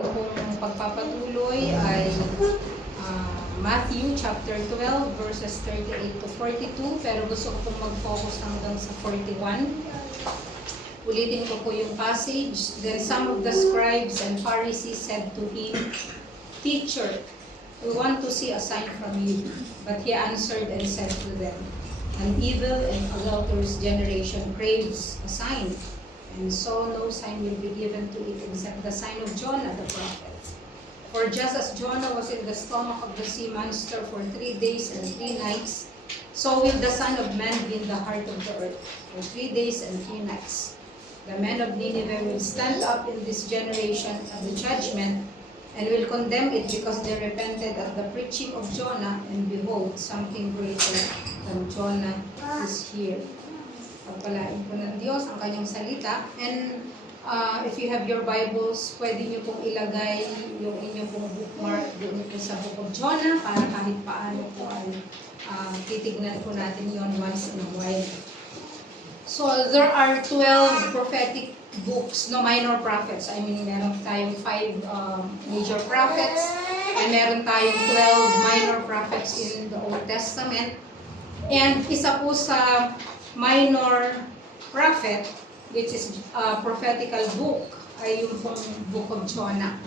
Kung pagpapatuloy ay Matthew chapter 12 verses 38 to 42, pero gusto ko pong mag-focus hanggang sa 41. Ulitin ko po yung passage. Then some of the scribes and Pharisees said to him, "Teacher, we want to see a sign from you." But he answered and said to them, "An evil and adulterous generation craves a sign, and so no sign will be given to it except the sign of Jonah the prophet. For just as Jonah was in the stomach of the sea monster for 3 days and 3 nights, so will the Son of Man be in the heart of the earth for 3 days and 3 nights. The men of Nineveh will stand up in this generation at the judgment and will condemn it because they repented at the preaching of Jonah, and behold, something greater than Jonah is here." Pagpalain po ng Diyos ang kanyang salita. And if you have your Bibles, pwede nyo pong ilagay yung inyong pong bookmark doon po sa Book of Jonah para kahit paano po ay titignan po natin yon once in a while. So there are 12 prophetic books, no, minor prophets. I mean, meron tayong 5 major prophets and meron tayong 12 minor prophets in the Old Testament. And isa po sa minor prophet, which is a prophetical book, ay yung pong Book of Jonah.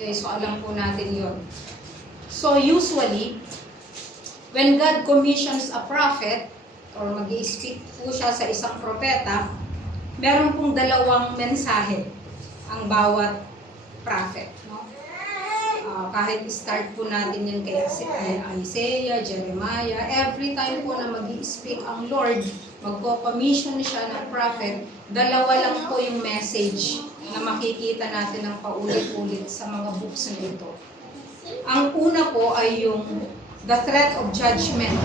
Okay, so alam po natin yon. So usually, when God commissions a prophet, or mag-i-speak po siya sa isang propeta, meron pong dalawang mensahe ang bawat prophet. No? Kahit start po natin yan kay Isaiah, Jeremiah, every time po na mag-i-speak ang Lord, magko-commission siya ng prophet, dalawa lang po yung message na makikita natin ng paulit-ulit sa mga books na ito. Ang una po ay yung the threat of judgment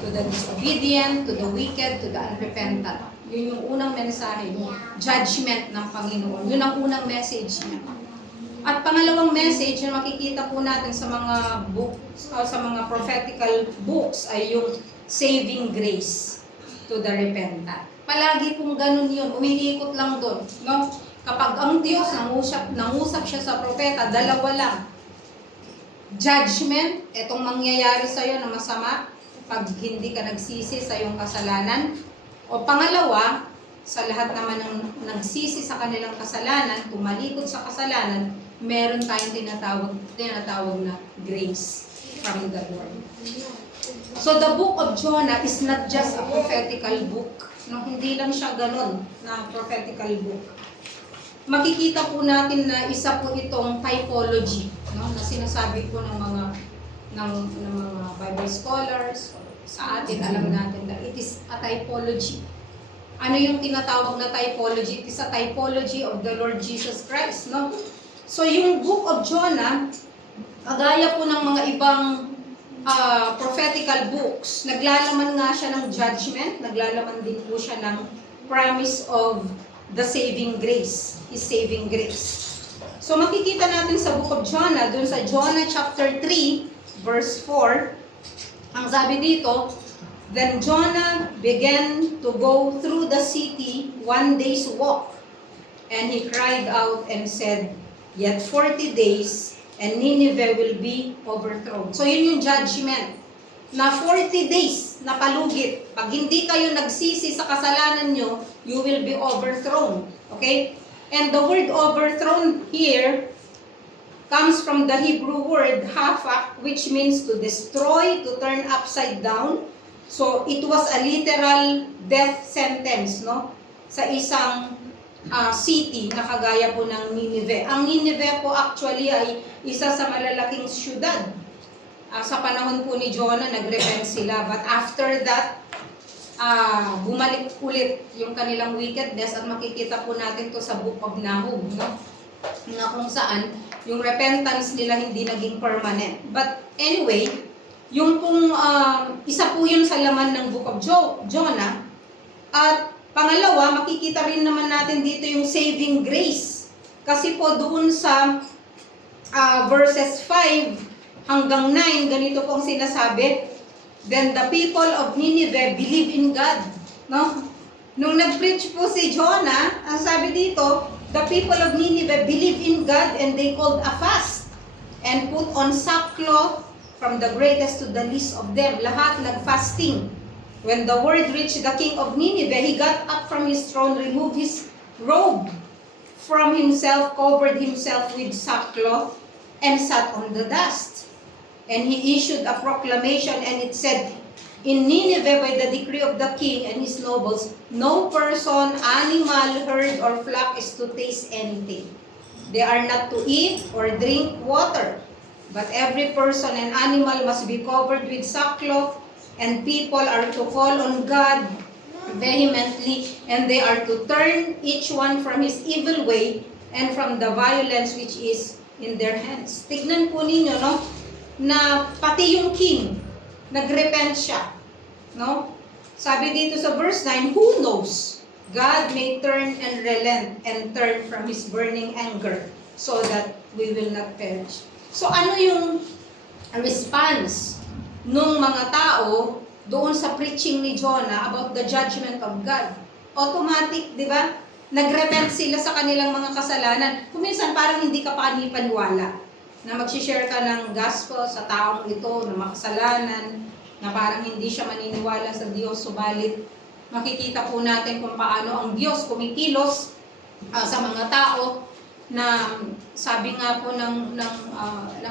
to the disobedient, to the wicked, to the unrepentant. Yun yung unang mensahe, yung judgment ng Panginoon. Yun ang unang message niya. At pangalawang message na makikita po natin sa mga books, sa mga prophetical books ay yung saving grace to the repentant. Palagi pong ganun yun, umiikot lang doon. No? Kapag ang Diyos nangusap siya sa propeta, dalawa lang. Judgment, etong mangyayari sa'yo na masama, pag hindi ka nagsisi sa iyong kasalanan. O pangalawa, sa lahat naman ng nagsisi sa kanilang kasalanan, tumalikod sa kasalanan, meron tayong tinatawag na grace from the Lord. So the book of Jonah is not just a prophetical book. No, hindi lang siya ganun na prophetical book. Makikita po natin na isa po itong typology, no, na sinasabi po ng mga Bible scholars. Sa atin, alam natin na it is a typology. Ano yung tinatawag na typology? It is a typology of the Lord Jesus Christ, no? So, yung Book of Jonah, kagaya po ng mga ibang prophetical books, naglalaman nga siya ng judgment, naglalaman din po siya ng promise of the saving grace, His saving grace. So, makikita natin sa Book of Jonah, dun sa Jonah chapter 3, verse 4, ang sabi dito, "Then Jonah began to go through the city 1 day's walk, and he cried out and said, 'Yet 40 days, and Nineveh will be overthrown.'" So yun yung judgment, na 40 days na palugit. Pag hindi kayo nagsisi sa kasalanan nyo, you will be overthrown. Okay? And the word overthrown here comes from the Hebrew word hafak, which means to destroy, to turn upside down. So, it was a literal death sentence, no? Sa isang city na kagaya po ng Nineveh. Ang Nineveh po actually ay isa sa malalaking syudad. Sa panahon po ni Jonah, nag-repent sila. But after that, bumalik ulit yung kanilang wickedness, at makikita po natin to sa Book of Nahum, no? Na kung saan yung repentance nila hindi naging permanent. But anyway, yung pong isa po yun sa laman ng Book of Jonah. At pangalawa, makikita rin naman natin dito yung saving grace. Kasi po doon sa verses 5 hanggang 9, ganito pong sinasabi, "Then the people of Nineveh believe in God." No? Nung nag-preach po si Jonah, ang sabi dito, the people of Nineveh believed in God and they called a fast and put on sackcloth from the greatest to the least of them. Lahat nag-fasting. When the word reached the king of Nineveh, he got up from his throne, removed his robe from himself, covered himself with sackcloth, and sat on the dust. And he issued a proclamation, and it said, in Nineveh, by the decree of the king and his nobles, no person, animal, herd, or flock is to taste anything. They are not to eat or drink water, but every person and animal must be covered with sackcloth, and people are to call on God vehemently, and they are to turn each one from his evil way and from the violence which is in their hands. Tignan po ninyo, no? Na pati yung king, nagrepent siya. No? Sabi dito sa verse 9, who knows? God may turn and relent and turn from his burning anger so that we will not perish. So ano yung response nung mga tao doon sa preaching ni Jonah about the judgment of God? Automatic, di ba? Nagrepent sila sa kanilang mga kasalanan. Kuminsan parang hindi ka panipaniwala na mag-share ka ng gospel sa taong ito na makasalanan, na parang hindi siya maniniwala sa Diyos. Subalit, makikita po natin kung paano ang Diyos kumikilos sa mga tao na sabi nga po ng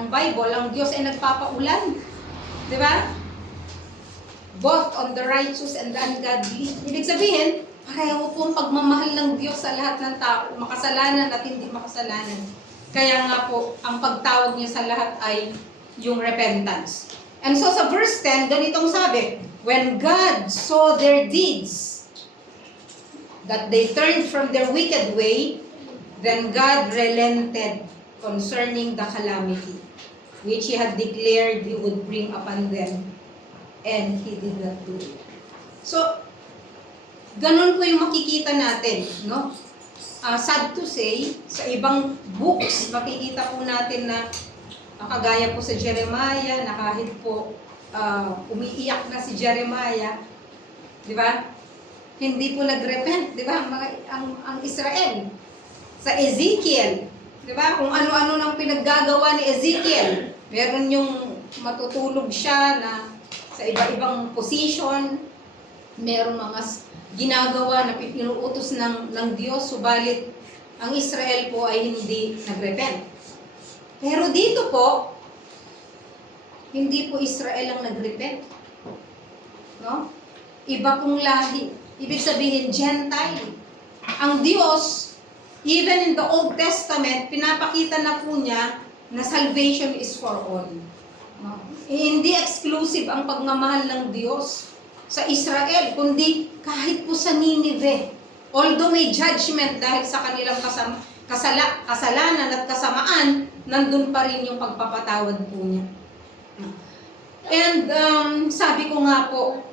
Bible, ang Diyos ay nagpapaulan. Di ba? Both on the righteous and the ungodly. Ibig sabihin, pareho pong pagmamahal ng Diyos sa lahat ng tao, makasalanan at hindi makasalanan. Kaya nga po, ang pagtawag niya sa lahat ay yung repentance. And so sa verse 10, ganitong sabi, when God saw their deeds, that they turned from their wicked way, then God relented concerning the calamity, which He had declared He would bring upon them, and He did not do it. So, ganun po yung makikita natin, no? Sad to say, sa ibang books, makikita po natin na kagaya po sa Jeremiah, na kahit po umiiyak na si Jeremiah, di ba? Hindi po nagrepent, di ba? Ang Israel. Sa Ezekiel, di ba? Kung ano-ano nang pinaggagawa ni Ezekiel. Meron yung matutulog siya na sa iba-ibang position. Meron mga ginagawa na pinuutos ng Diyos, subalit ang Israel po ay hindi nagrepent. Pero dito po, hindi po Israel ang nagrepent. No? Iba pong lahi. Ibig sabihin, Gentile. Ang Diyos, even in the Old Testament, pinapakita na po niya na salvation is for all. No? Hindi exclusive ang pagmamahal ng Diyos sa Israel, kundi kahit po sa Nineveh. Although may judgment dahil sa kanilang kasalanan at kasamaan, nandun pa rin yung pagpapatawad po niya. And sabi ko nga po,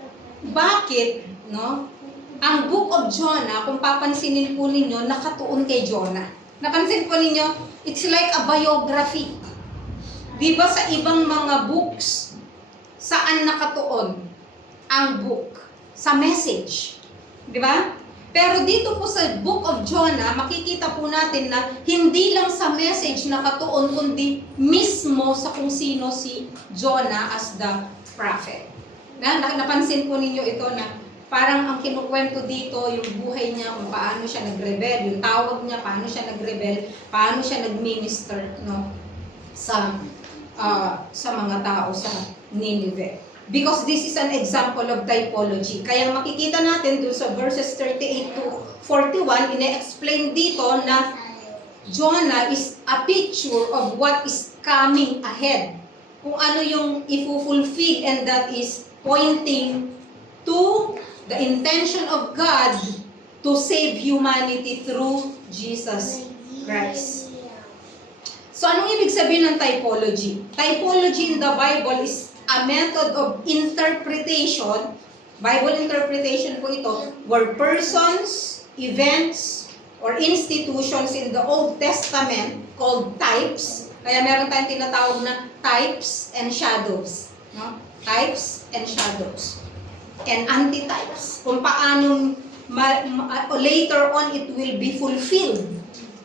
bakit, no? Ang Book of Jonah, kung papansinin po ninyo, nakatuon kay Jonah. Napansin po ninyo, it's like a biography. Di ba sa ibang mga books, saan nakatuon ang book? Sa message. Di ba? Pero dito po sa Book of Jonah, makikita po natin na hindi lang sa message nakatuon, kundi mismo sa kung sino si Jonah as the prophet. Napansin po ninyo ito na parang ang kinukwento dito, yung buhay niya, kung paano siya nag-rebel, yung tawag niya, paano siya nag-rebel, paano siya nag-minister, no, sa mga tao sa Nineveh. Because this is an example of typology. Kaya makikita natin dun sa verses 38 to 41, ine-explain dito na Jonah is a picture of what is coming ahead. Kung ano yung i-fulfill, and that is pointing to the intention of God to save humanity through Jesus Christ. So anong ibig sabihin ng typology? Typology in the Bible is a method of interpretation, Bible interpretation po ito, where persons, events, or institutions in the Old Testament called types. Kaya meron tayong tinatawag na types and shadows. No? Types and shadows. And antitypes. Kung paano later on it will be fulfilled.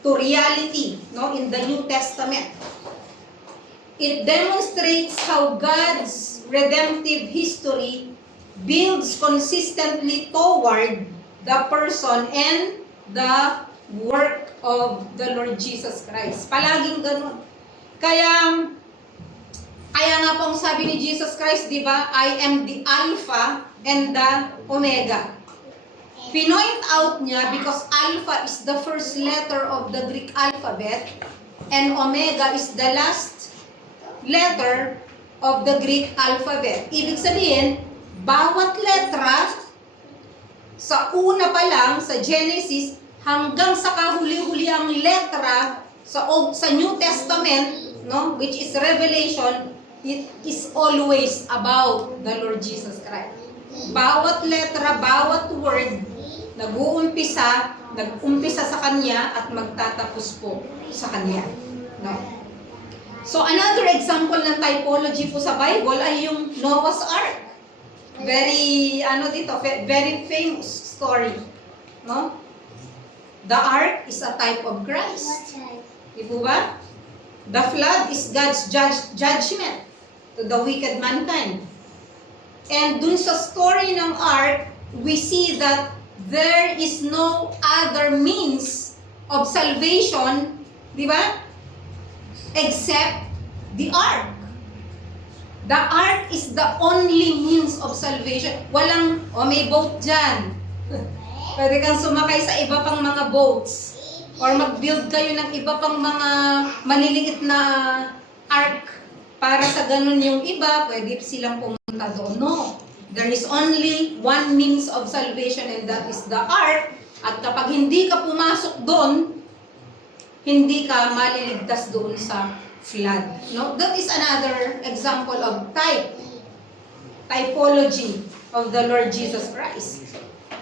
to reality, no, in the New Testament. It demonstrates how God's redemptive history builds consistently toward the person and the work of the Lord Jesus Christ. Palaging ganun. Kaya nga pong sabi ni Jesus Christ, di ba, I am the Alpha and the Omega. Pinoint out niya because Alpha is the first letter of the Greek alphabet and Omega is the last letter of the Greek alphabet. Ibig sabihin, bawat letra sa una pa lang, sa Genesis, hanggang sa kahuli-huli ang letra sa New Testament, no, which is Revelation, it is always about the Lord Jesus Christ. Bawat letra, bawat word, nag-uumpisa sa Kanya at magtatapos po sa Kanya. No? So, another example ng typology po sa Bible ay yung Noah's Ark. Very famous story. No? The Ark is a type of Christ. Di po ba? The flood is God's judgment to the wicked mankind. And dun sa story ng Ark, we see that there is no other means of salvation, di ba? Except the Ark. The Ark is the only means of salvation. Walang, may boat dyan. Pwede kang sumakay sa iba pang mga boats. Or mag-build kayo ng iba pang mga maliliit na ark. Para sa ganun yung iba, pwede silang pumunta doon. No. There is only one means of salvation and that is the ark. At kapag hindi ka pumasok doon, hindi ka maliligtas doon sa flood. No? That is another example of typology of the Lord Jesus Christ.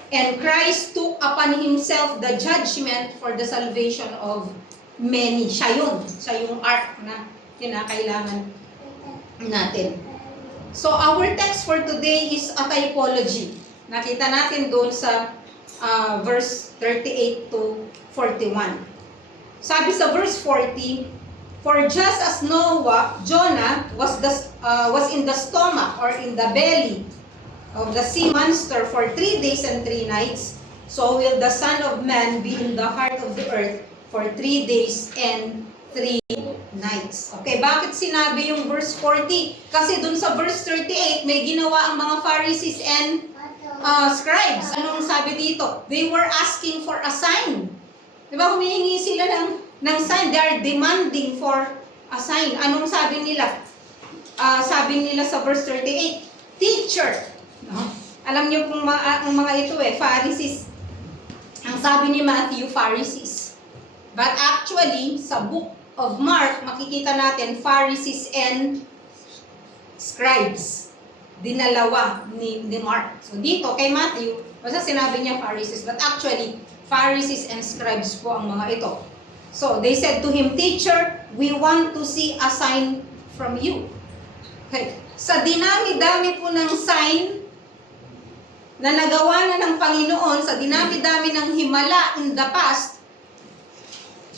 And Christ took upon Himself the judgment for the salvation of many. Siya yun. Siya yung ark na kinakailangan natin. So, our text for today is a typology. Nakita natin doon sa verse 38 to 41. Sabi sa verse 40, for just as Jonah was in the stomach or in the belly of the sea monster for 3 days and 3 nights, so will the Son of Man be in the heart of the earth for 3 days and 3 nights. Okay, bakit sinabi yung verse 40? Kasi dun sa verse 38, may ginawa ang mga Pharisees and scribes. Anong sabi dito? They were asking for a sign. Diba, humihingi sila ng sign. They are demanding for a sign. Anong sabi nila? Sabi nila sa verse 38, Teacher. No? Alam niyo kung ang mga ito Pharisees. Ang sabi ni Matthew, Pharisees. But actually, sa book of Mark, makikita natin Pharisees and scribes. Dinalawa ni Mark. So dito, kay Matthew, basta sinabi niya Pharisees, but actually, Pharisees and scribes po ang mga ito. So, they said to him, Teacher, we want to see a sign from you. Okay. Sa dinami-dami po ng sign na nagawa na ng Panginoon, sa dinami-dami ng himala in the past,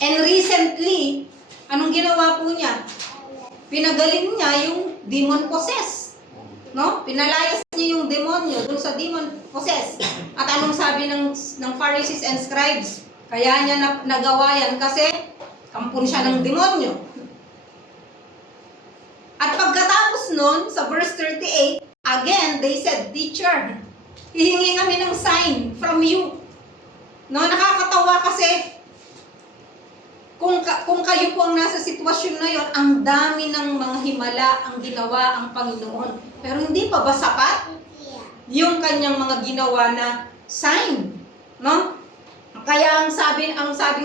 and recently, anong ginawa po niya? Pinagaling niya yung demon possessed. No? Pinalayas niya yung demonyo dun sa demon possessed. At anong sabi ng Pharisees and scribes? Kaya niya nagawa yan kasi kampun siya ng demonyo. At pagkatapos nun, sa verse 38, again, they said, Teacher, hihingi kami ng sign from you. No, nakakatawa kasi kung kayo po ang nasa sitwasyon na yon, ang dami ng mga himala ang ginawa ang Panginoon. Pero hindi pa ba sapat yung kanyang mga ginawa na sign? No? Kaya ang sabing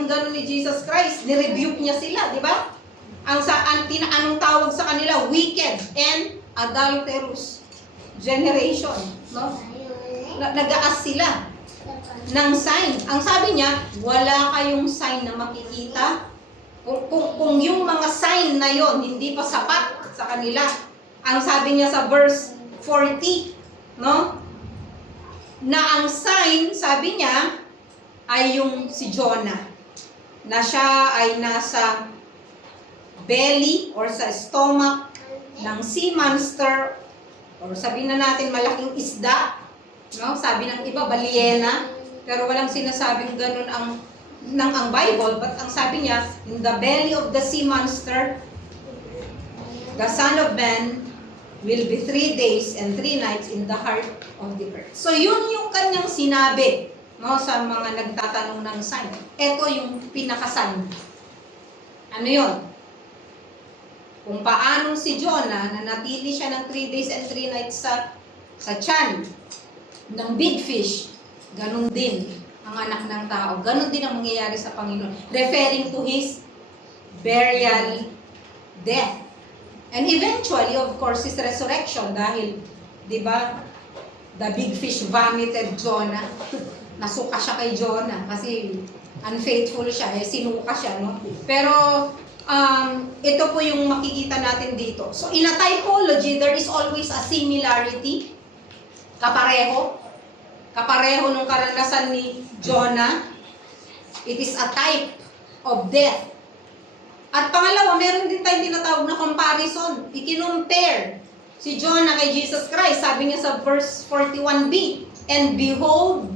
gano'n ni Jesus Christ, ni-rebuke niya sila, di ba? Anong tawag sa kanila? Wicked and adulterous generation. No? Nag-aas sila ng sign. Ang sabi niya, wala kayong sign na makikita. Kung yung mga sign na yon hindi pa sapat sa kanila. Ang sabi niya sa verse 40, no? Na ang sign, sabi niya, ay yung si Jonah. na siya ay nasa belly or sa stomach ng sea monster, or sabihin na natin malaking isda, no? Sabi ng iba, balyena, pero walang sinasabing ganun ang Bible, but ang sabi niya, in the belly of the sea monster, the Son of Man will be 3 days and 3 nights in the heart of the earth. So yun yung kanyang sinabi, no, sa mga nagtatanong ng sign. Ito yung pinaka-sign. Ano yun? Kung paano si Jonah, na natili siya ng 3 days and 3 nights sa tiyan ng big fish, ganun din ang anak ng tao. Ganun din ang mangyayari sa Panginoon. Referring to His burial, death. And eventually, of course, His resurrection. Dahil, di ba, the big fish vomited Jonah. Nasuka siya kay Jonah kasi unfaithful siya, sinuka siya, no? Pero, ito po yung makikita natin dito. So, in a typology, there is always a similarity. Kapareho. Kapareho nung karanasan ni Jonah. It is a type of death. At pangalawa, meron din tayong tinatawag na comparison. Ikinumpare si Jonah kay Jesus Christ. Sabi niya sa verse 41b, and behold,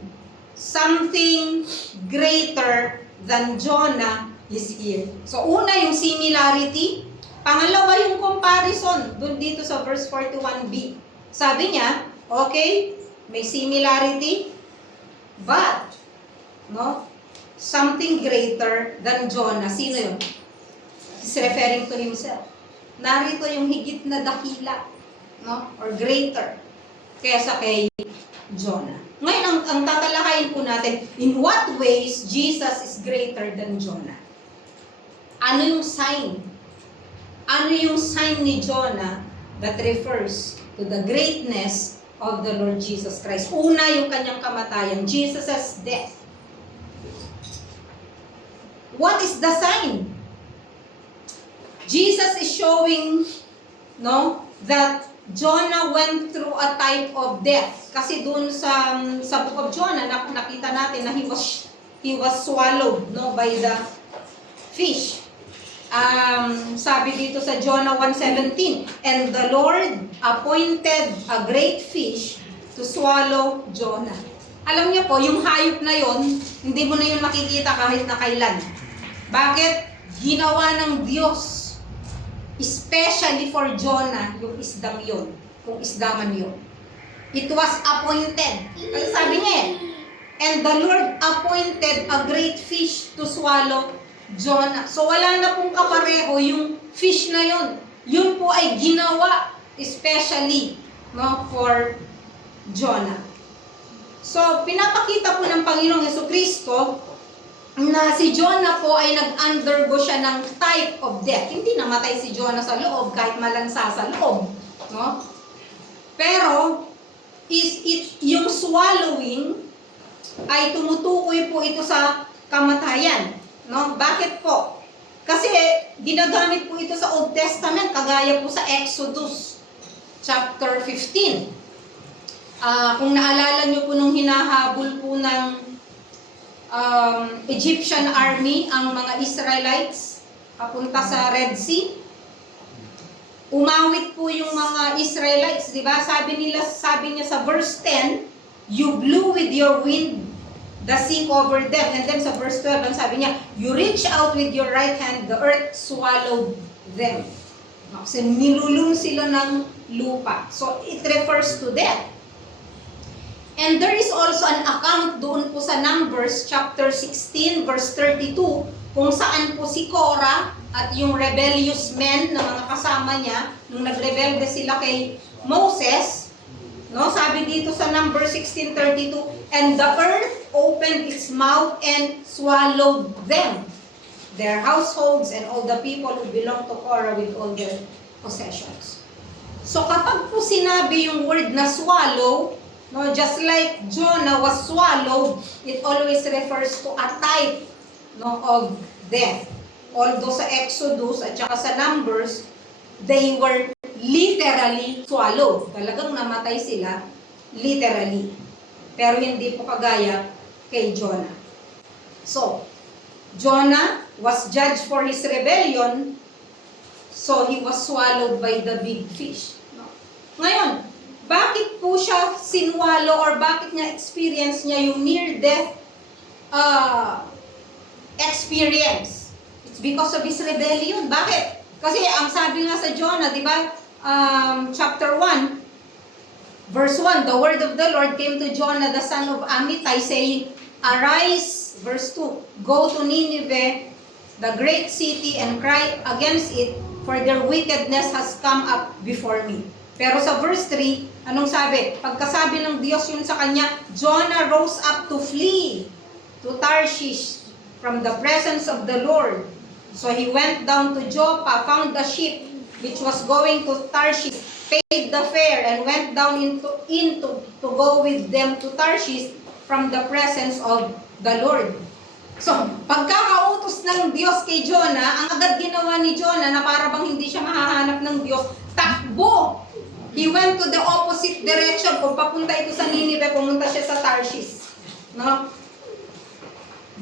something greater than Jonah is here. So, una yung similarity. Pangalawa yung comparison. Doon dito sa verse 41b. Sabi niya, okay, may similarity, but, no, something greater than Jonah. Sino yun? He's referring to himself. Narito yung higit na dakila, no, or greater, kaysa kay Jonah. Ngayon, ang tatalakayin po natin, in what ways Jesus is greater than Jonah? Ano yung sign? Ano yung sign ni Jonah that refers to the greatness of the Lord Jesus Christ? Una, yung kanyang kamatayan, Jesus' death. What is the sign? Jesus is showing, no, that Jonah went through a type of death. Kasi dun sa book of Jonah, nakita natin na he was swallowed, no, by the fish. Sabi dito sa Jonah 1:17, and the Lord appointed a great fish to swallow Jonah. Alam niyo po, yung hayop na yon, hindi mo na yun makikita kahit na kailan. Bakit? Ginawa ng Diyos especially for Jonah, yung isdang yun. Kung isda man yun. It was appointed. Kasi sabi niya and the Lord appointed a great fish to swallow Jonah. So wala na pong kapareho yung fish na yun. Yun po ay ginawa especially, no, for Jonah. So pinapakita po ng Panginoong Jesucristo na si Jonah po ay nag-undergo siya ng type of death. Hindi namatay si Jonah sa loob kahit malansa sa loob, no? Pero yung swallowing ay tumutukoy po ito sa kamatayan, no? Bakit po? Kasi ginagamit po ito sa Old Testament, kagaya po sa Exodus chapter 15. Kung naalala niyo po nung hinahabol po ng Egyptian army ang mga Israelites papunta sa Red Sea, umawit po yung mga Israelites, di ba? Sabi niya sa verse 10, you blew with your wind the sea covered them. And then sa verse 12, ang sabi niya, you reach out with your right hand, the earth swallowed them. Kasi nilulung sila ng lupa. So it refers to death. And there is also an account doon po sa Numbers chapter 16 verse 32 kung saan po si Korah at yung rebellious men na mga kasama niya nung nagrebelde sila kay Moses, no, sabi dito sa Numbers 16:32, and the earth opened its mouth and swallowed them, their households and all the people who belong to Korah with all their possessions. So kapag po sinabi yung word na swallow, no, just like Jonah was swallowed, it always refers to a type, no, of death. Although sa Exodus at saka sa Numbers, they were literally swallowed. Talagang namatay sila, literally. Pero hindi po kagaya kay Jonah. So, Jonah was judged for his rebellion, so he was swallowed by the big fish. No? Ngayon, bakit po siya sinwalo or bakit niya experience niya yung near-death experience? It's because of his rebellion. Bakit? Kasi ang sabi nga sa Jonah, di ba, chapter 1, verse 1, the word of the Lord came to Jonah, the son of Amittai, saying, Arise, verse 2, go to Nineveh, the great city, and cry against it, for their wickedness has come up before me. Pero sa verse 3, anong sabi? Pagkasabi ng Diyos yun sa kanya, Jonah rose up to flee to Tarshish from the presence of the Lord. So he went down to Joppa, found a ship which was going to Tarshish, paid the fare, and went down to go with them to Tarshish from the presence of the Lord. So, pagkakautos ng Diyos kay Jonah, ang agad ginawa ni Jonah na para bang hindi siya mahahanap ng Diyos, takbo! He went to the opposite direction. Kung papunta ito sa Nineveh, pumunta siya sa Tarshish. No?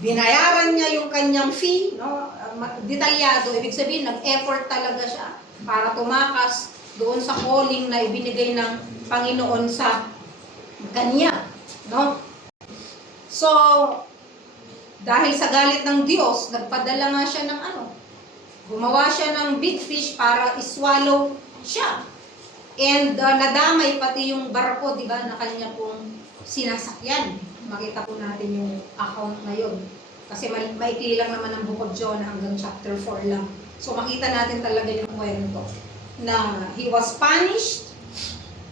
Binayaran niya yung kanyang fee, no? Detalyado, ibig sabihin, nag-effort talaga siya para tumakas doon sa calling na ibinigay ng Panginoon sa kanya. No? So, dahil sa galit ng Diyos, nagpadala nga siya ng gumawa siya ng big fish para iswallow siya. And nadamay pati yung barko, di ba, na kanya pong sinasakyan. Makita po natin yung account ngayon. Kasi maikli lang naman ang book of Jonah hanggang chapter 4 lang. So makita natin talaga yung kwento na he was punished,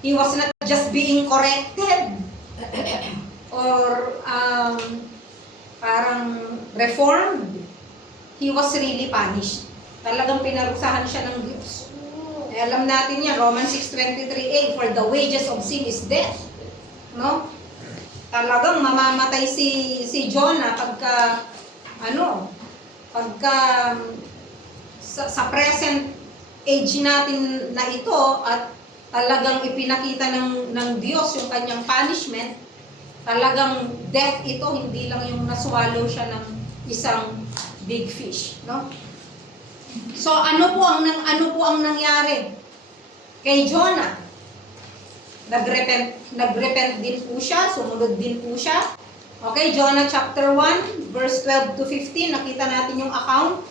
he was not just being corrected, or parang reformed, he was really punished. Talagang pinarusahan siya ng Diyos. Alam natin yan, Romans 6:23a, for the wages of sin is death. No? Talagang mamamatay si Jonah pagka sa present age natin na ito at talagang ipinakita ng Diyos yung kanyang punishment. Talagang death ito, hindi lang yung naswallow siya ng isang big fish, no? So ano po ang nangyari kay Jonah? Nagrepent din po siya, sumunod din po siya. Okay, Jonah chapter 1, verse 12 to 15, nakita natin yung account.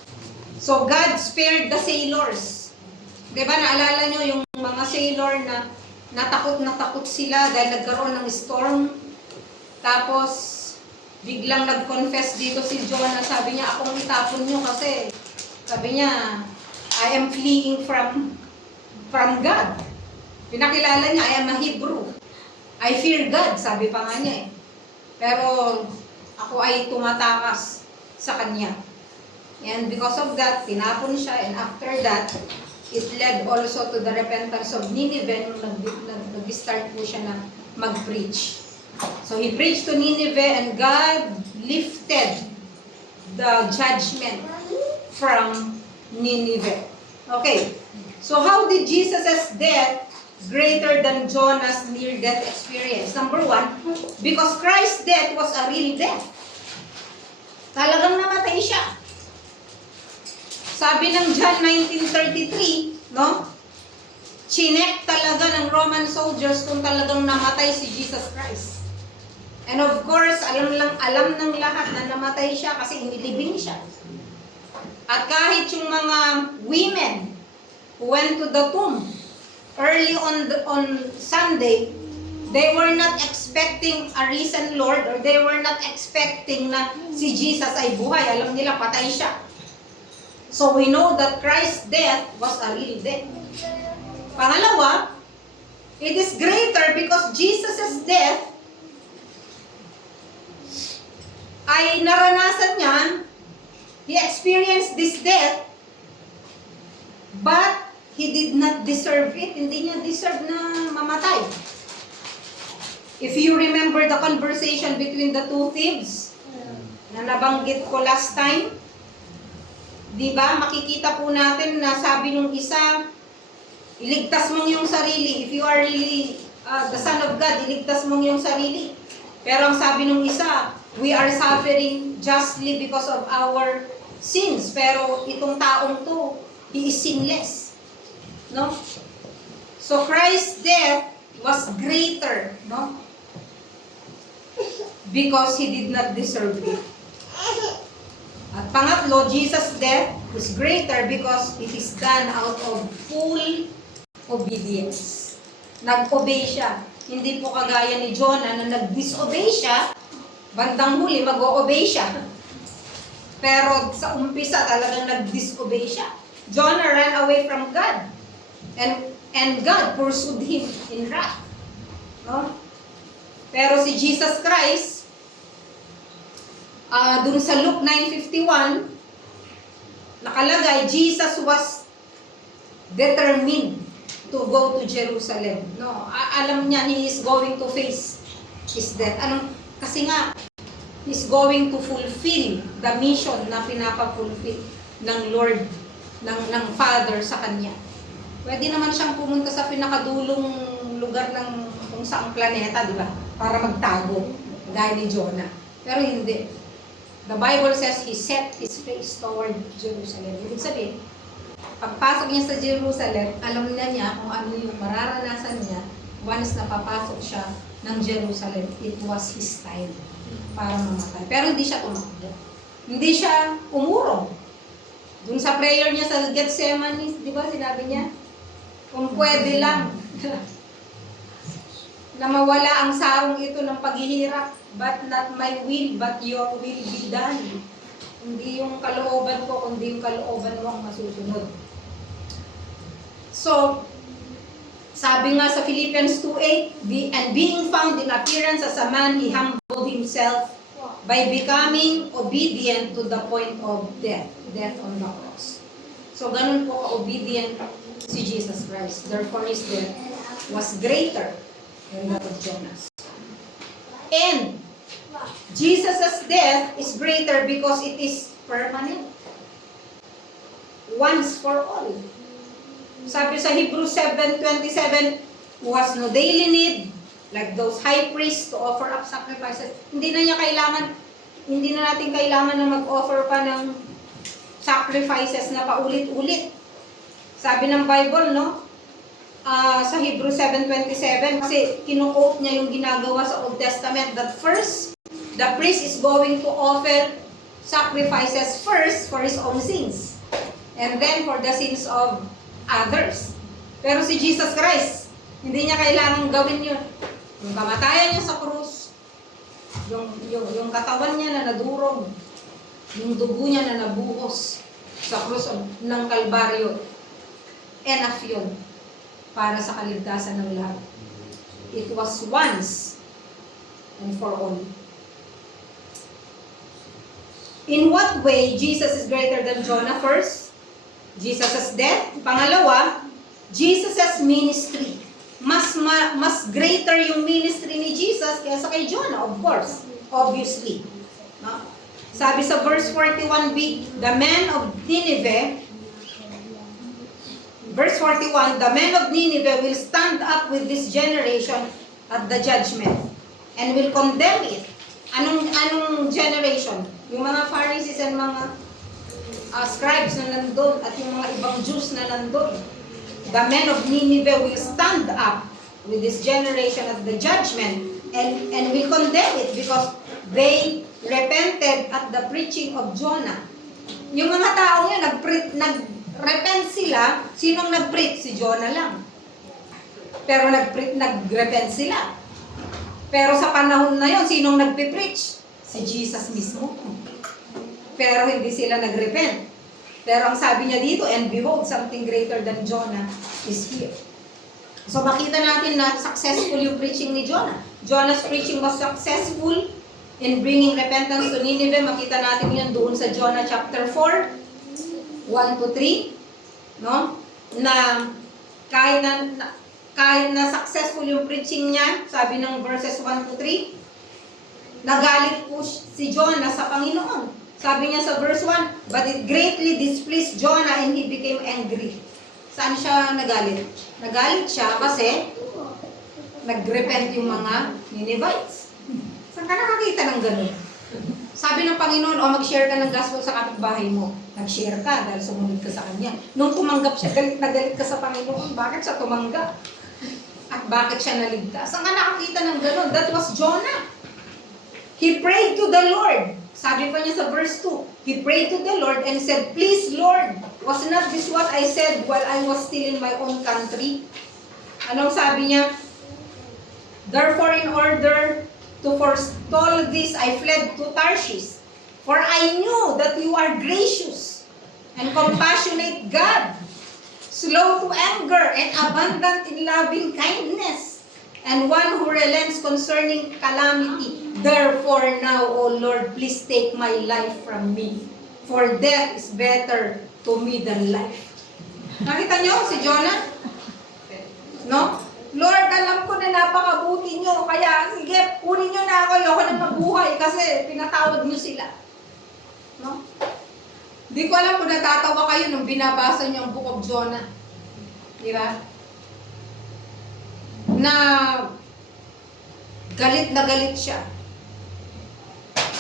So God spared the sailors. Diba, naalala nyo yung mga sailor na natakot sila dahil nagkaroon ng storm. Tapos, biglang nag-confess dito si Jonah. Sabi niya, akong itapon nyo kasi, sabi niya, I am fleeing from God. Pinakilala niya, I am a Hebrew. I fear God, sabi pa nga niya eh. Pero, ako ay tumatakas sa kanya. And because of that, tinapon siya, and after that, it led also to the repentance of Nineveh nung nag-start po siya na mag-preach. So he preached to Nineveh and God lifted the judgment from Nineveh. Okay, so how did Jesus' death greater than Jonah's near-death experience? Number 1, because Christ's death was a real death. Talagang namatay siya. Sabi ng John 19:33, no? Chinek talaga ng Roman soldiers kung talagang namatay si Jesus Christ. And of course, alam ng lahat na namatay siya kasi inilibing siya. At kahit yung mga women who went to the tomb early on Sunday, they were not expecting a risen Lord, or they were not expecting na si Jesus ay buhay. Alam nila patay siya. So we know that Christ's death was a real death. Pangalawa, it is greater because Jesus' death ay naranasan niya, he experienced this death, but he did not deserve it. Hindi niya deserve na mamatay. If you remember the conversation between the two thieves na nabanggit ko last time, di ba, makikita po natin na sabi nung isa, iligtas mong yung sarili. If you are really the Son of God, iligtas mong yung sarili. Pero ang sabi nung isa, we are suffering justly because of our sins. Pero itong taong to, he is sinless. No? So Christ's death was greater, no? Because he did not deserve it. At pangatlo, Jesus' death is greater because it is done out of full obedience. Nag-obey siya. Hindi po kagaya ni Jonah na nag-disobey siya, bandang huli mag-o-obey siya. Pero sa umpisa talagang nag-disobey siya. Jonah ran away from God. And God pursued him in wrath. No? Pero si Jesus Christ, dun sa Luke 9:51, nakalagay, Jesus was determined to go to Jerusalem. No, alam niya, he is going to face his death. Kasi nga, he's going to fulfill the mission na pinapafulfill ng Lord, ng Father sa kanya. Pwede naman siyang pumunta sa pinakadulong lugar ng kung saang planeta, di ba? Para magtago, gaya ni Jonah. Pero hindi. The Bible says he set his face toward Jerusalem. Ibig sabihin, pagpasok niya sa Jerusalem, alam na niya kung ano yung mararanasan niya once na papasok siya ng Jerusalem. It was his time para mamatay. Pero hindi siya tumakbo. Hindi siya umurong. Dun sa prayer niya sa Gethsemane, di ba sinabi niya? Kung pwede lang na mawala ang sarong ito ng paghihirap. But not my will, but your will be done. Hindi yung kalooban ko, kundi yung kalooban mo ang masusunod. So, sabi nga sa Philippians 2:8, and being found in appearance as a man, he humbled himself by becoming obedient to the point of death on the cross. So, ganun po ka-obedient si Jesus Christ. Therefore, his death was greater than that of Jonas. And Jesus' death is greater because it is permanent. Once for all. Sabi sa Hebrews 7:27, who has no daily need, like those high priests, to offer up sacrifices. Hindi na natin kailangan na mag-offer pa ng sacrifices na paulit-ulit. Sabi ng Bible, no? Sa Hebrews 7:27, kasi kinu-quote niya yung ginagawa sa Old Testament, that first, the priest is going to offer sacrifices first for his own sins. And then for the sins of others. Pero si Jesus Christ, hindi niya kailangang gawin yun. Yung kamatayan niya sa krus, yung katawan niya na nadurog, yung dugo niya na nabuhos sa krus ng Kalbaryo, enough yun para sa kaligtasan ng lahat. It was once and for all. In what way Jesus is greater than Jonah? First, Jesus' death. Pangalawa, Jesus' ministry. Mas greater yung ministry ni Jesus kaysa kay Jonah, of course. Obviously. No? Sabi sa verse 41b, the men of Nineveh, verse 41, the men of Nineveh will stand up with this generation at the judgment and will condemn it. Anong generation? Yung mga Pharisees and mga scribes na nandun at yung mga ibang Jews na nandun. The men of Nineveh will stand up with this generation at the judgment and will condemn it because they repented at the preaching of Jonah. Yung mga tao yun, nag-repent sila. Sinong nag-preach? Si Jonah lang. Pero nag-repent sila. Pero sa panahon na yun, sinong nagpipreach? Si Jesus mismo. Pero hindi sila nag-repent. Pero ang sabi niya dito, and behold, something greater than Jonah is here. So makita natin na successful yung preaching ni Jonah. Jonah's preaching was successful in bringing repentance to Nineveh. Makita natin yun doon sa Jonah chapter 4, 1-3. No? Na kahit na successful yung preaching niya, sabi ng verses 1-3, nagalit po si Jonah sa Panginoon. Sabi niya sa verse 1, but it greatly displeased Jonah and he became angry. Saan siya nagalit? Nagalit siya kasi nag-repent yung mga Ninevites. Saan ka nakakita ng ganun? Sabi ng Panginoon, mag-share ka ng gospel sa kapitbahay mo. Nag-share ka dahil sumunod ka sa Kanya. Nung tumanggap siya, galit na galit ka sa Panginoon. Bakit siya tumanggap? At bakit siya naligtas? Saan ka nakakita ng gano'n? That was Jonah. He prayed to the Lord. Sabi pa niya sa verse 2, he prayed to the Lord and said, "Please, Lord, was not this what I said while I was still in my own country?" Anong sabi niya? "Therefore, in order to forestall this, I fled to Tarshish. For I knew that you are gracious and compassionate God, slow to anger and abundant in loving kindness, and one who relents concerning calamity. Therefore now, O Lord, please take my life from me, for death is better to me than life." Nakita niyo si Jonah? No? Lord, alam ko na napakabuti niyo, kaya sige, kunin niyo na ako, ayoko na mabuhay kasi pinatawad niyo sila. No? Di ko alam kung natatawa kayo nung binabasa niyo ang Book of Jonah. Di ba? Na galit siya.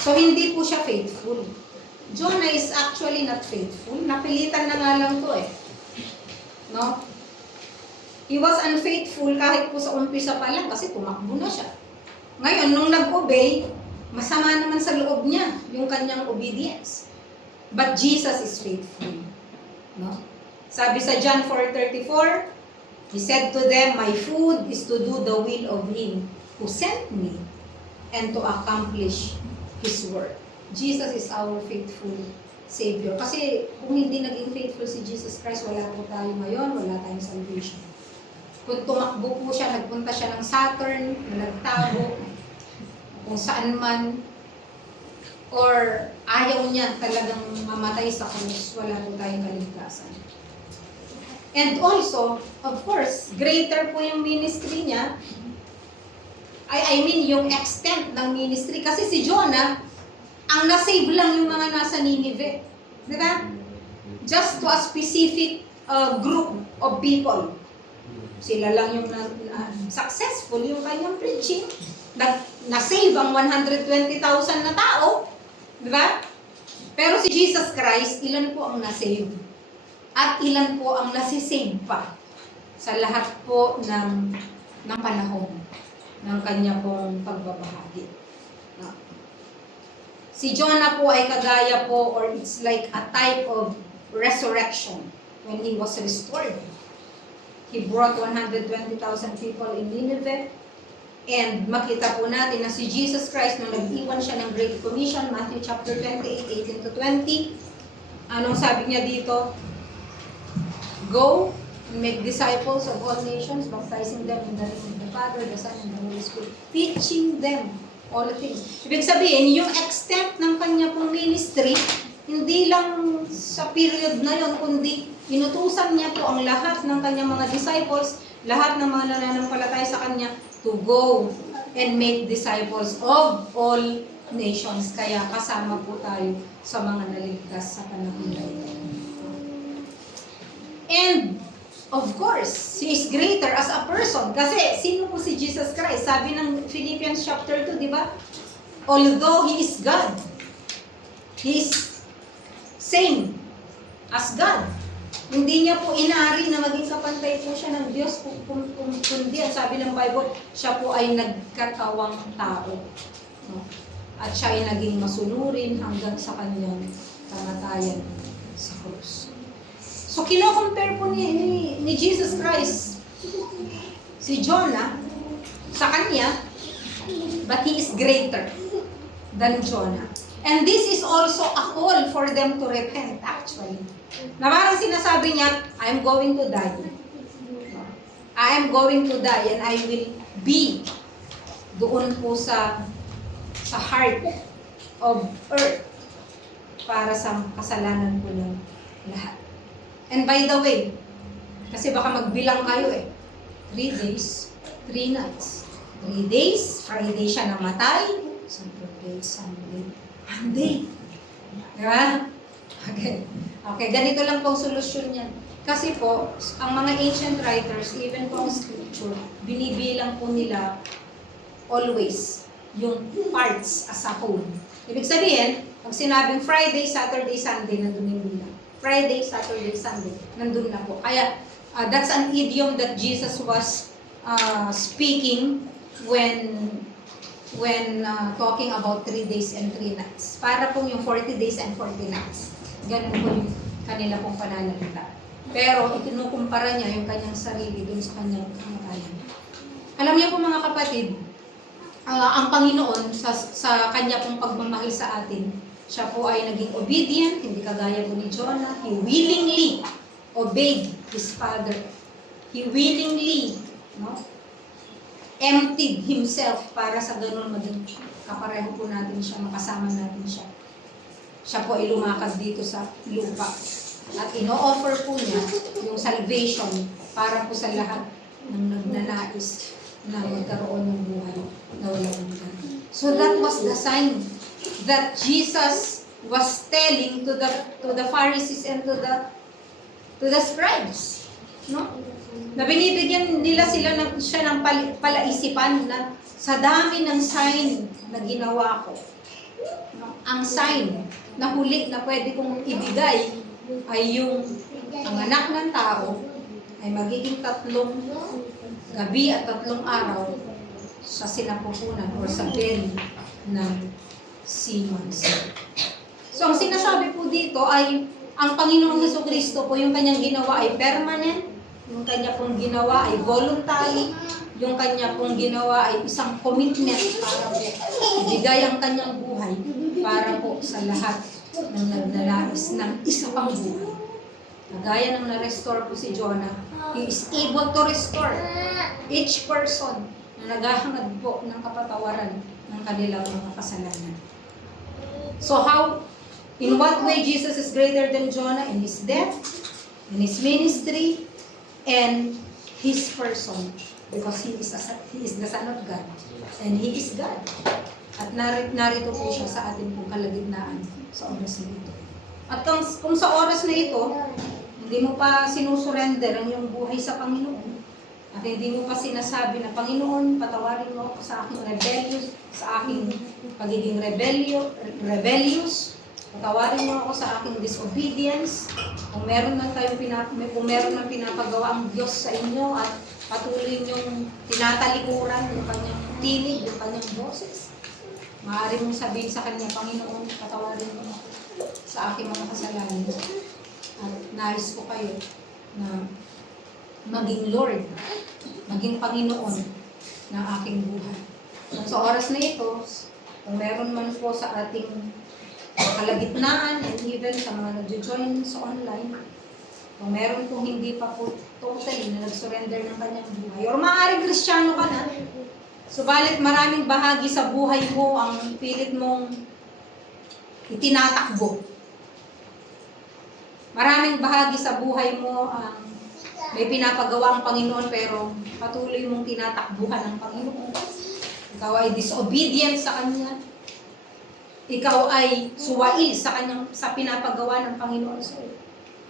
So, hindi po siya faithful. Jonah is actually not faithful. Napilitan na nga lang to eh. No? He was unfaithful kahit po sa umpisa pa lang kasi tumakbo na siya. Ngayon, nung nag-obey, masama naman sa loob niya yung kanyang obedience. But Jesus is faithful. No? Sabi sa John 4:34, He said to them, "My food is to do the will of Him who sent me and to accomplish His work." Jesus is our faithful Savior. Kasi kung hindi naging faithful si Jesus Christ, wala po tayo ngayon, wala tayong salvation. Kung tumakbo po siya, nagpunta siya ng Saturn, nagtago, kung saan man, or ayaw niya talagang mamatay sa krus, wala po tayong kaligtasan. And also, of course, greater po yung ministry niya. I mean, yung extent ng ministry. Kasi si Jonah, ang nasave lang yung mga nasa Nineveh. Di ba? Just to a specific group of people. Sila lang yung successful yung kanyang preaching. Na-save ang 120,000 na tao. Di ba? Pero si Jesus Christ, ilan po ang na-save? At ilan po ang nasisave pa sa lahat po ng panahon ng kanya pong pagbabahagi. No? Si Jonah po ay kagaya po, or it's like a type of resurrection when he was restored. He brought 120,000 people in Nineveh. And makita po natin na si Jesus Christ, nung nag-iwan siya ng Great Commission, Matthew chapter 28, 18-20, anong sabi niya dito? "Go and make disciples of all nations, baptizing them in the name of the Father, the Son, and the Holy Spirit, teaching them all things." Ibig sabihin, yung extent ng kanya pong ministry, hindi lang sa period na yon, kundi inutusan niya po ang lahat ng kanyang mga disciples, lahat ng mga nananampalataya sa kanya, to go and make disciples of all nations. Kaya kasama po tayo sa mga naligtas sa panahon na ito. And, of course, He is greater as a person. Kasi, sino po si Jesus Christ? Sabi ng Philippians chapter 2, di ba? Although He is God, He is same as God. Hindi niya po inari na maging kapantay po siya ng Diyos, kundi, sabi ng Bible, siya po ay nagkatawang tao. No? At siya ay naging masunurin hanggang sa kanyang kamatayan sa krus. So, kino-compare po ni Jesus Christ si Jonah sa kanya, but he is greater than Jonah. And this is also a call for them to repent, actually. Na parang sinasabi niya, I'm going to die. I am going to die and I will be doon po sa heart of earth para sa kasalanan po ng lahat. And by the way, kasi baka magbilang kayo 3 days, 3 nights. 3 days, Friday siya namatay, Saturday, Sunday, Monday. Diba? Okay, ganito lang pong solusyon niyan. Kasi po, ang mga ancient writers, even po ang scripture, binibilang po nila always yung parts as a whole. Ibig sabihin, pag sinabing Friday, Saturday, Sunday, nandun yung bilang. Friday, Saturday, Sunday, nandun na po. Kaya, that's an idiom that Jesus was speaking when talking about 3 days and 3 nights. Para pong yung 40 days and 40 nights. Ganun po yung kanila pong pananalita. Pero ikinukumpara niya yung kanyang sarili dun sa kanyang kamatayan. Alam niyo po mga kapatid, ang Panginoon sa kanya pong pagmamahal sa atin, siya po ay naging obedient, hindi kagaya po ni Jonah. He willingly obeyed his father. He willingly emptied himself para sa ganun maging kapareho po natin siya, makasama natin siya. Siya po ay lumakad dito sa lupa. At ino-offer po niya yung salvation para po sa lahat ng nagnanais na magkaroon ng buhay na walang hanggan. So that was the sign that Jesus was telling to the Pharisees and to the scribes, no? Na binibigyan nila siya ng palaisipan na sa dami ng sign na ginawa ko, no? Ang sign na huli na pwede kong ibigay ay yung ang anak ng tao ay magiging 3 gabi at 3 araw sa sinapupunan o sa belly ng seaman's. So ang sinasabi po dito ay ang Panginoong Jesucristo po, yung kanyang ginawa ay permanent, yung kanya pong ginawa ay voluntary, yung kanya pong ginawa ay isang commitment para po ibigay ang kanyang buhay para po sa lahat ng nagnanais ng isa pang buhay. Kagaya ng na-restore po si Jonah, he is able to restore each person na naghahangad po ng kapatawaran ng kanilang mga kasalanan. So in what way Jesus is greater than Jonah? In his death, in his ministry, and his person. Because he is the Son of God. And he is God. At narito po siya sa ating pong kalagitnaan sa oras na ito. At kung sa oras na ito, hindi mo pa sinusurrender ang iyong buhay sa Panginoon, at hindi mo pa sinasabi na, Panginoon, patawarin mo ako sa aking pagiging rebellious, patawarin mo ako sa aking disobedience, kung meron man pinapagawa ang Diyos sa inyo at patuloy niyong tinatalikuran yung kanyang tinig, yung kanyang boses, maaari mong sabihin sa Kanya, Panginoon, patawarin mo ako sa aking mga kasalanan. At nais ko kayo na maging Lord, maging Panginoon ng aking buhay. Sa oras na ito, kung meron man po sa ating kalagitnaan and even sa mga nag-join sa online, kung meron pong hindi pa po totally na nag-surrender ng kanyang buhay, or maaaring Kristiyano ka na, subalit maraming bahagi sa buhay mo ang pilit mong itinatakbo. Maraming bahagi sa buhay mo ang may pinapagawa ang Panginoon pero patuloy mong tinatakbuhan ng Panginoon. Ikaw ay disobedient sa Kanya. Ikaw ay suwail sa pinapagawa ng Panginoon sa iyo.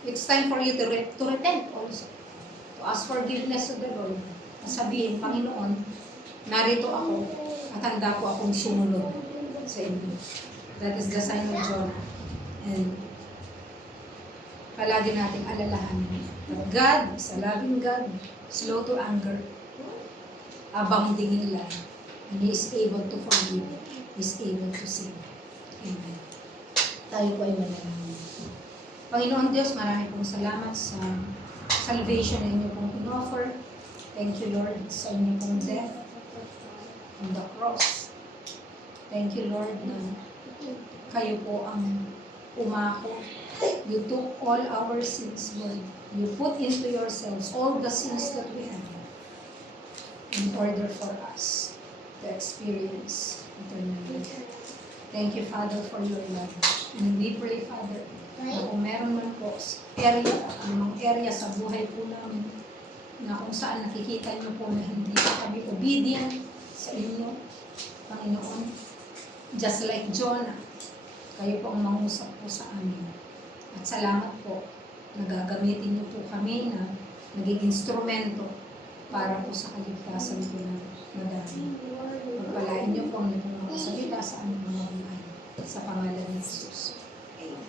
It's time for you to repent also. To ask forgiveness to the Lord. Sabihin, Panginoon, narito ako at handa ko akong sumunod sa inyo. That is the sign of Jonah. And palagi nating alalahanin that God is a loving God, slow to anger, abounding in love, and He is able to forgive, He is able to save. Amen. Tayo po ay manalangin. Panginoon Diyos, marami pong salamat sa salvation na inyo pong in-offer. Thank you, Lord, sa inyo pong death on the cross. Thank you, Lord, na kayo po ang umako. You took all our sins, Lord. You put into yourselves all the sins that we have in order for us to experience eternal life. Thank you, Father, for your love. And we pray, Father, na kung meron man po anumang area sa buhay po namin na kung saan nakikita niyo po na hindi kami obedient sa inyo, Panginoon, just like Jonah, kayo po ang mangusap po sa amin. At salamat po na gagamitin niyo po kami na naging instrumento para po sa kaligtasan po ng madami. Pagpalain niyo po ang mga salita sa aming mga buhay. Sa pangalan ni Jesus. Amen.